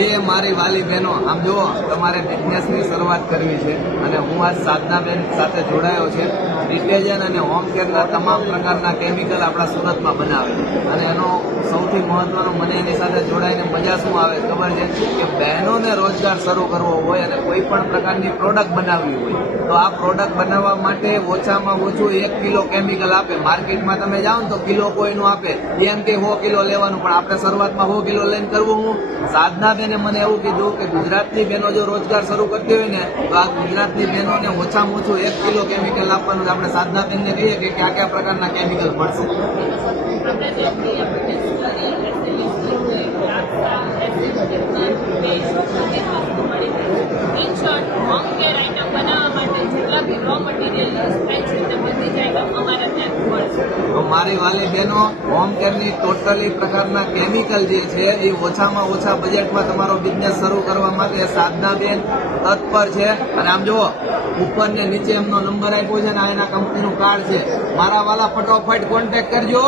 એ મારી વાલી બહેનો, આમ જુઓ, તમારે બિઝનેસની શરૂઆત કરવી છે અને હું આજ સાધનાબેન સાથે જોડાયો છે. ડિટર્જન્ટ અને હોમ કેરના તમામ પ્રકારના કેમિકલ આપણા સુરતમાં બનાવે અને એનો સૌથી મહત્વનો મને એની સાથે જોડાઈને મજા શું આવે ખબર છે કે બહેનોને રોજગાર શરૂ કરવો હોય અને કોઈ પણ પ્રકારની પ્રોડક્ટ બનાવવી હોય તો આ પ્રોડક્ટ બનાવવા માટે ઓછામાં ઓછું 1 કિલો કેમિકલ આપે. માર્કેટમાં તમે જાઓ ને તો કિલો કોઈનું આપે, એમ કે 100 કિલો લેવાનું, પણ આપણે શરૂઆતમાં 100 કિલો લઈને કરવું. હું સાધનાબેને મને એવું કીધું કે ગુજરાતની બહેનો જો રોજગાર શરૂ કરતી હોય ને તો આ ગુજરાતની બહેનોને ઓછામાં ઓછું 1 કિલો કેમિકલ આપવાનું. આપણે સાધનાબેનને કહીએ કે કયા કયા પ્રકારના કેમિકલ મળશે. તો મારી વાલી બહેનો, હોમ કેરની ટોટલી પ્રકારના કેમિકલ જે છે એ ઓછામાં ઓછા બજેટમાં તમારો બિઝનેસ શરૂ કરવા માટે સાધનાબેન તત્પર છે. અને આમ જુઓ, ઉપર ને નીચે એમનો નંબર આપ્યો છે ને આ એના કંપનીનું કાર્ડ છે. મારા વાલા ફટોફટ કોન્ટેક્ટ કરજો.